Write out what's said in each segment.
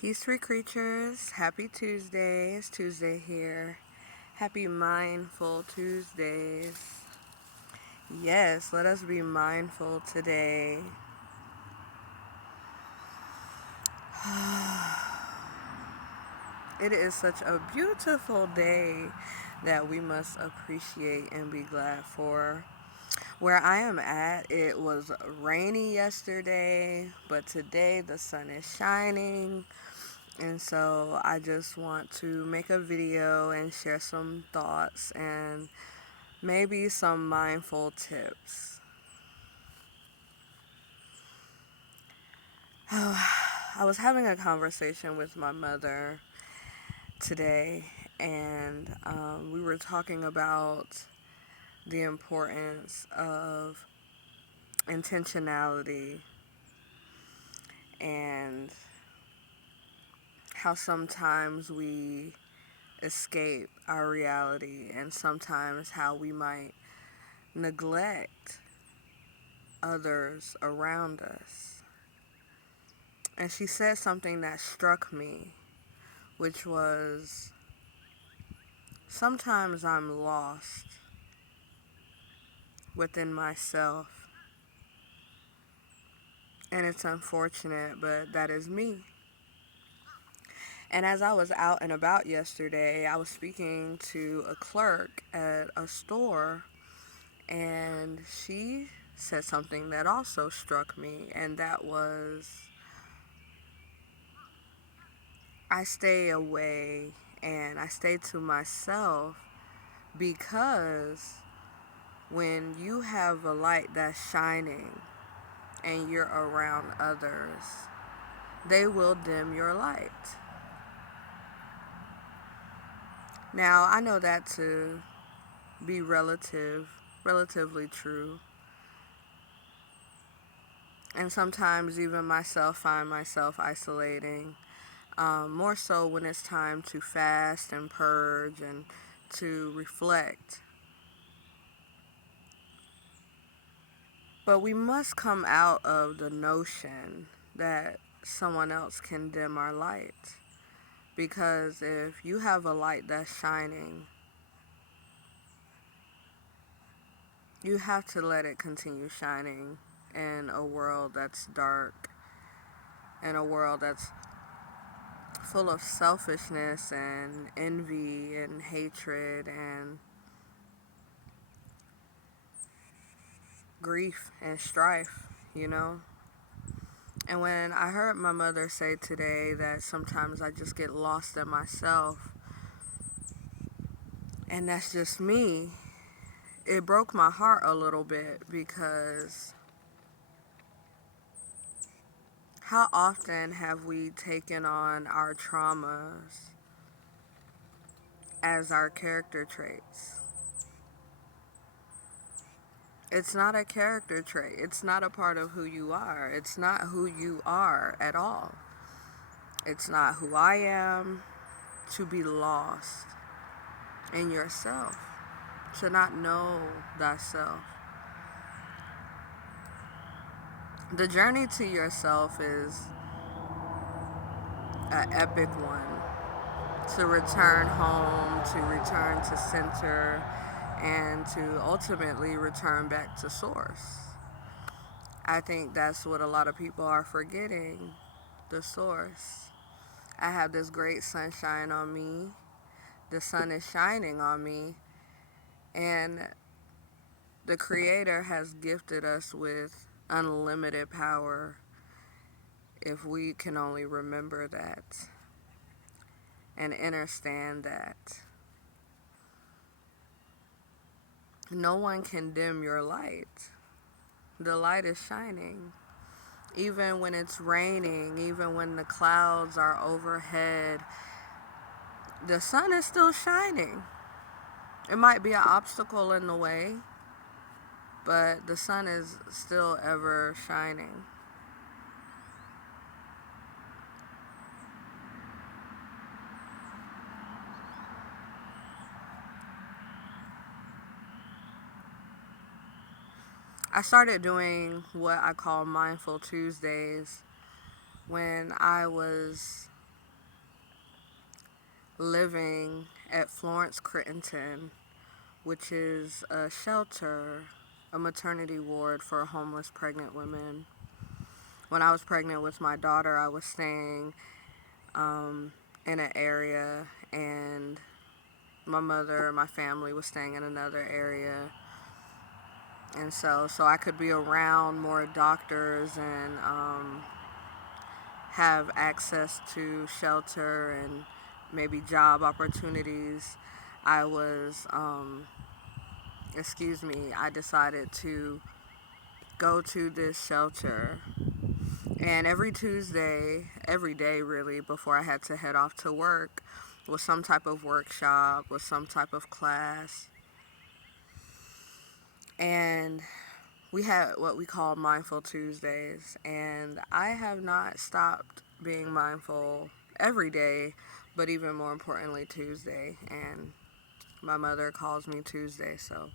Peace free creatures, happy Tuesday. It's Tuesday here. Happy Mindful Tuesdays. Yes, let us be mindful today. It is such a beautiful day that we must appreciate and be glad for. Where I am at, it was rainy yesterday, but today the sun is shining. And so I just want to make a video and share some thoughts and maybe some mindful tips. I was having a conversation with my mother today, and we were talking about the importance of intentionality and how sometimes we escape our reality and sometimes how we might neglect others around us. And she said something that struck me, which was sometimes I'm lost within myself. And it's unfortunate, but that is me. And as I was out and about yesterday, I was speaking to a clerk at a store, and she said something that also struck me, and that was I stay away and I stay to myself because when you have a light that's shining and you're around others, they will dim your light. Now, I know that to be relatively true. And sometimes even myself find myself isolating. More so when it's time to fast and purge and to reflect. But we must come out of the notion that someone else can dim our light. Because if you have a light that's shining, you have to let it continue shining in a world that's dark, in a world that's full of selfishness and envy and hatred and grief and strife, you know? And when I heard my mother say today that sometimes I just get lost in myself, and that's just me, it broke my heart a little bit because how often have we taken on our traumas as our character traits? It's not a character trait. It's not a part of who you are. It's not who you are at all. It's not who I am. To be lost in yourself, to not know thyself. The journey to yourself is an epic one. To return home, to return to center, and to ultimately return back to source. I think that's what a lot of people are forgetting, the source. I have this great sunshine on me. The sun is shining on me. And the Creator has gifted us with unlimited power if we can only remember that and understand that. No one can dim your light. The light is shining. Even when it's raining, even when the clouds are overhead, the sun is still shining. It might be an obstacle in the way, but the sun is still ever shining. I started doing what I call Mindful Tuesdays when I was living at Florence Crittenton, which is a shelter, a maternity ward for homeless pregnant women. When I was pregnant with my daughter, I was staying in an area, and my mother, my family was staying in another area. And so I could be around more doctors and have access to shelter and maybe job opportunities. I was, I decided to go to this shelter. And every Tuesday, every day really, before I had to head off to work, was some type of workshop, was some type of class. And we had what we call Mindful Tuesdays. And I have not stopped being mindful every day, but even more importantly, Tuesday. And my mother calls me Tuesday, so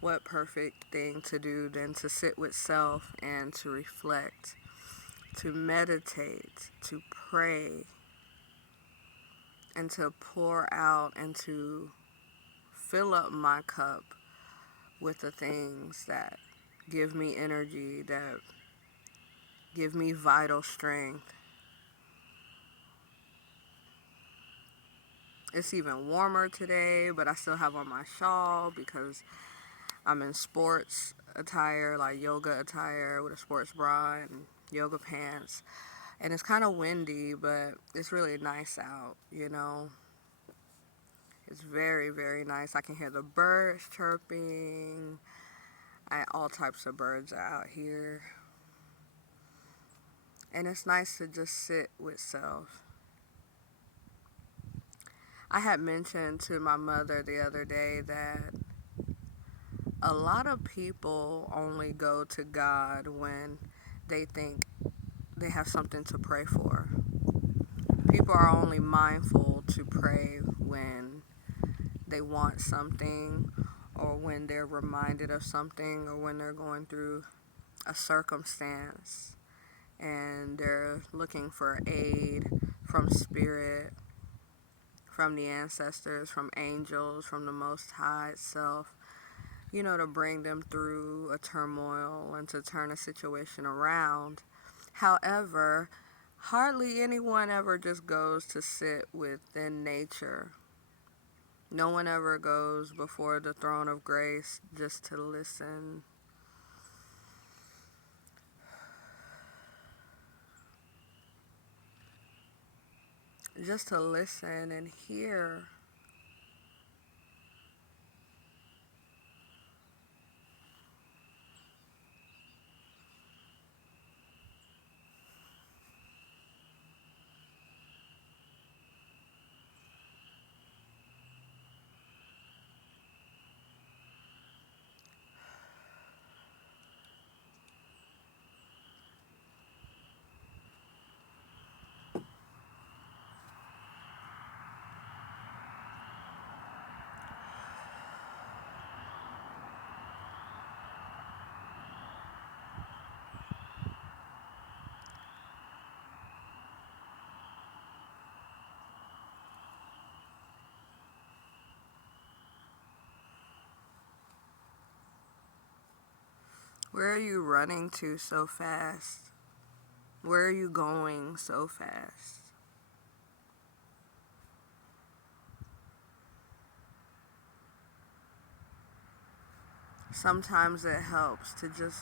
what perfect thing to do than to sit with self and to reflect, to meditate, to pray, and to pour out and to fill up my cup with the things that give me energy, that give me vital strength. It's even warmer today, but I still have on my shawl because I'm in sports attire, like yoga attire with a sports bra and yoga pants. And it's kind of windy, but it's really nice out, you know. It's very, very nice. I can hear the birds chirping. All types of birds are out here. And it's nice to just sit with self. I had mentioned to my mother the other day that a lot of people only go to God when they think they have something to pray for. People are only mindful to pray when they want something, or when they're reminded of something, or when they're going through a circumstance and they're looking for aid from spirit, from the ancestors, from angels, from the Most High itself, you know, to bring them through a turmoil and to turn a situation around. However, hardly anyone ever just goes to sit within nature. No one ever goes before the throne of grace just to listen. Just to listen and hear. Where are you running to so fast? Where are you going so fast? Sometimes it helps to just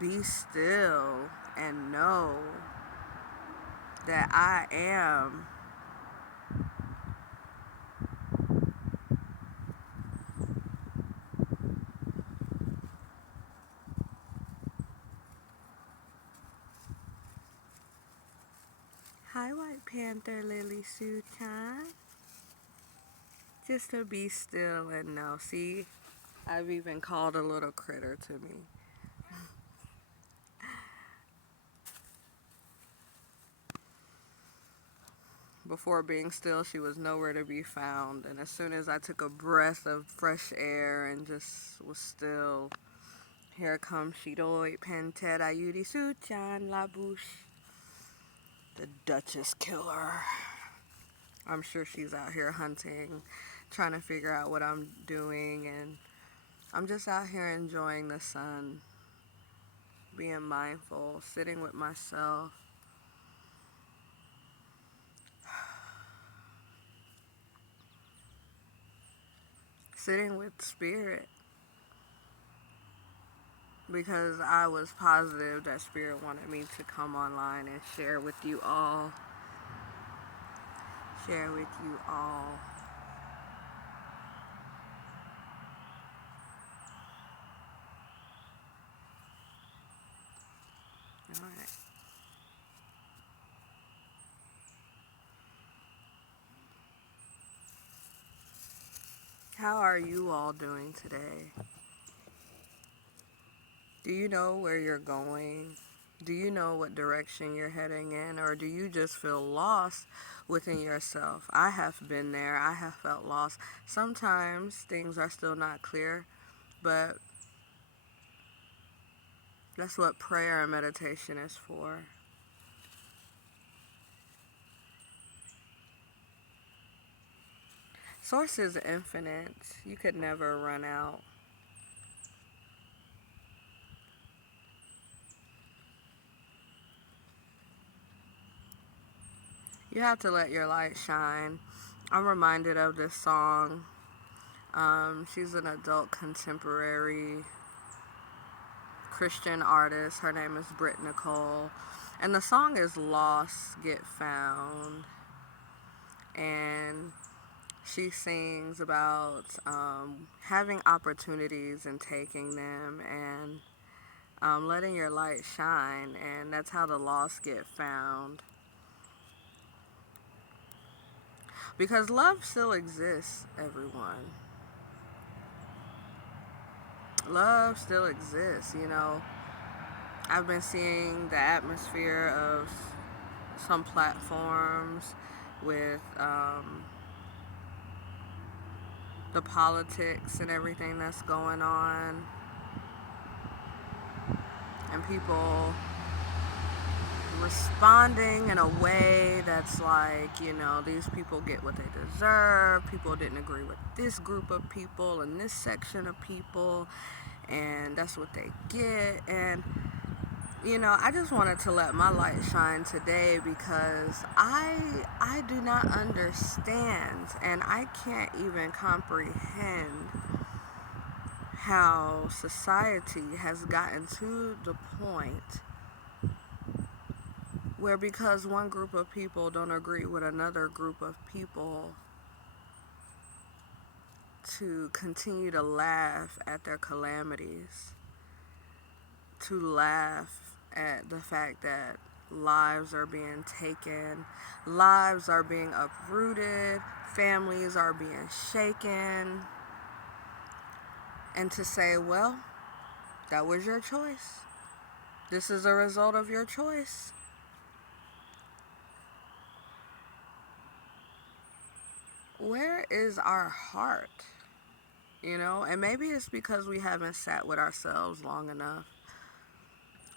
be still and know that I am. Hi, White Panther Lily Sue Chan. Just to be still and know. See, I've even called a little critter to me. Before being still, she was nowhere to be found. And as soon as I took a breath of fresh air and just was still, here comes Shidoi Pantera Yuri Suchan La Bouche, the Duchess Killer. I'm sure she's out here hunting, trying to figure out what I'm doing, and I'm just out here enjoying the sun, being mindful, sitting with myself. Sitting with spirit, because I was positive that spirit wanted me to come online and share with you all. Share with you all. All right. How are you all doing today? Do you know where you're going? Do you know what direction you're heading in? Or do you just feel lost within yourself? I have been there. I have felt lost. Sometimes things are still not clear, but that's what prayer and meditation is for. Source is infinite. You could never run out. You have to let your light shine. I'm reminded of this song. She's an adult contemporary Christian artist. Her name is Britt Nicole. And the song is Lost, Get Found. And she sings about having opportunities and taking them, and letting your light shine. And that's how the lost get found. Because love still exists, everyone. Love still exists, you know. I've been seeing the atmosphere of some platforms with the politics and everything that's going on, and people responding in a way that's like, you know, these people get what they deserve. People didn't agree with this group of people and this section of people, and that's what they get. And you know, I just wanted to let my light shine today, because I do not understand, and I can't even comprehend how society has gotten to the point where, because one group of people don't agree with another group of people, to continue to laugh at their calamities, to laugh at the fact that lives are being taken, lives are being uprooted, families are being shaken, and to say, well, that was your choice. This is a result of your choice. Where is our heart? You know, and maybe it's because we haven't sat with ourselves long enough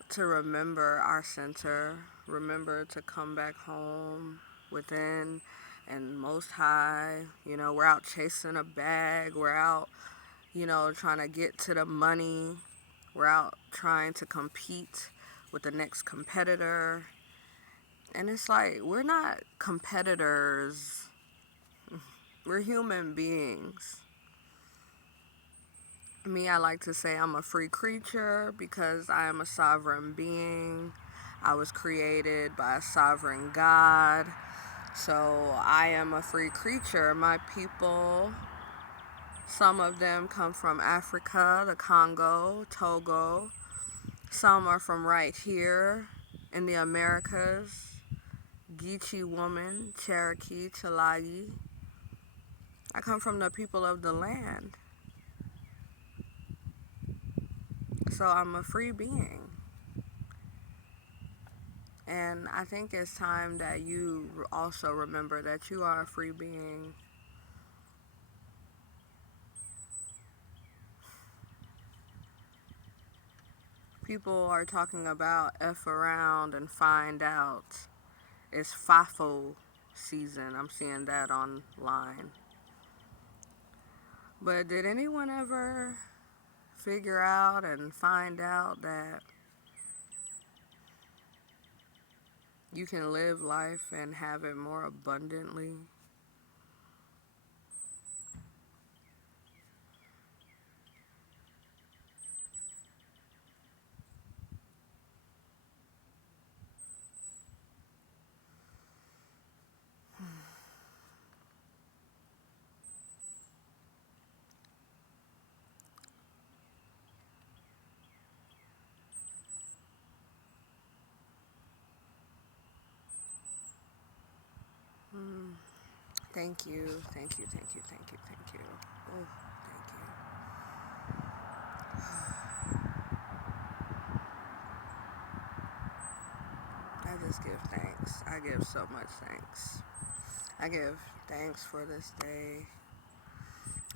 to remember our center, remember to come back home within and most high. You know, we're out chasing a bag, we're out, you know, trying to get to the money, we're out trying to compete with the next competitor. And it's like, we're not competitors, we're human beings. Me, I like to say I'm a free creature because I am a sovereign being. I was created by a sovereign God. So I am a free creature. My people, some of them come from Africa, the Congo, Togo. Some are from right here in the Americas. Geechee woman, Cherokee, Chalagi. I come from the people of the land. So I'm a free being. And I think it's time that you also remember that you are a free being. People are talking about F around and find out. It's FAFO season. I'm seeing that online. But did anyone ever figure out and find out that you can live life and have it more abundantly? Mm. Thank you, thank you, thank you, thank you, thank you. Oh, thank you. I just give thanks. I give so much thanks. I give thanks for this day.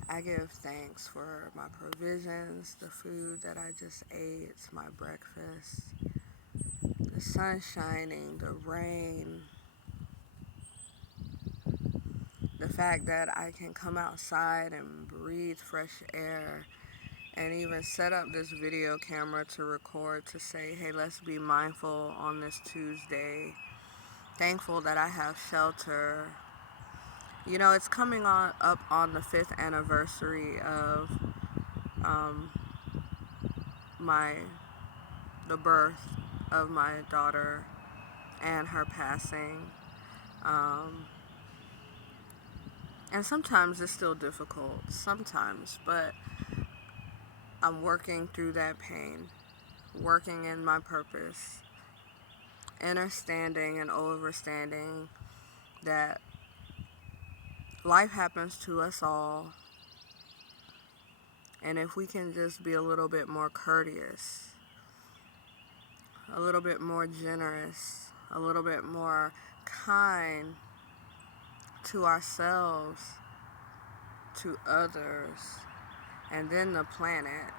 I give thanks for my provisions, the food that I just ate, it's my breakfast, the sun shining, the rain, the fact that I can come outside and breathe fresh air, and even set up this video camera to record to say, hey, let's be mindful on this Tuesday. Thankful that I have shelter. You know, it's coming on up on the 5th anniversary of um, my the birth of my daughter and her passing. Um, and sometimes it's still difficult, sometimes, but I'm working through that pain, working in my purpose, understanding and overstanding that life happens to us all. And if we can just be a little bit more courteous, a little bit more generous, a little bit more kind to ourselves, to others, and then the planet,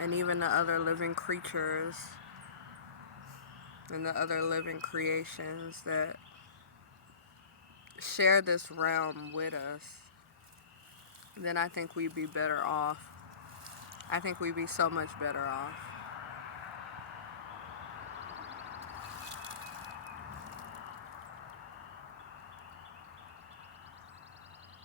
and even the other living creatures and the other living creations that share this realm with us, then I think we'd be better off. I think we'd be so much better off.